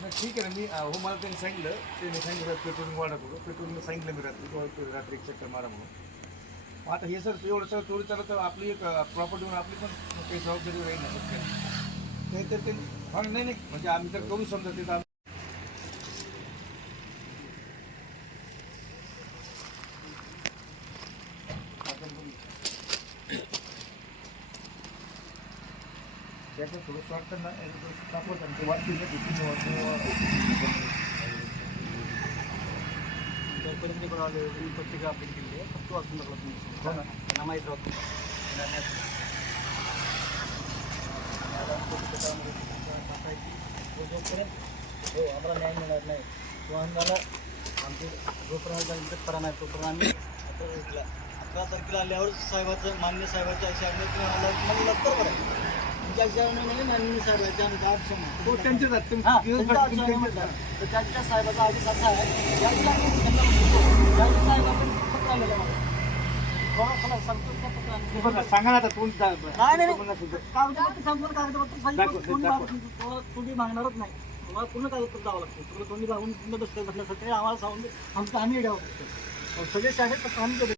नाही ठीक आहे ना, मी हो मला त्यांनी सांगितलं पेट्रोलिंग वाढत होतं, पेट्रोलिंग सांगितलं मी रात्री एक चक्कर मारा म्हणून. मग आता हे सर एवढं सर चोरी चालत तर आपली एक प्रॉपर्टीवर आपली पण काही जबाबदारी राहील ना सर. नाही तर ते नाही नाही म्हणजे आम्ही तर करू समजा ते तर त्याचं थोडं वाटतं ना दाखवत ते वाटतील त्यापर्यंत पण आले तुम्ही पत्रिका अपडेट केली आहे फक्त वाचून टाकला तुम्ही हो ना त्यांना माहीत राहतो हो आम्हाला न्याय मिळणार नाही किंवा आम्हाला आमचे जोपर्यंत खरा नाही तोपर्यंत आम्ही 11 तारखेला आल्यावर साहेबाचं मान्य साहेबाच्या आम्हाला मला नंतर करायचं तुमच्या नाही माननीय साहेबांच्या आमचा अडचण तो त्यांचेच तर त्यांच्या साहेबाचा आदेश असा आहे साहेबांचं पत्र आलेलं मला सांगतो त्या पत्राने सांगा ना आता कोण तुम्ही मागणारच नाही तुम्हाला पूर्ण कागदपत्र द्यावं लागतं तुम्हाला कोणी लागून पूर्ण दस्तऐवज भरण्यासाठी आम्हाला सांगून आमचं आम्ही द्यावं लागतं सगळे शाळेत आम्ही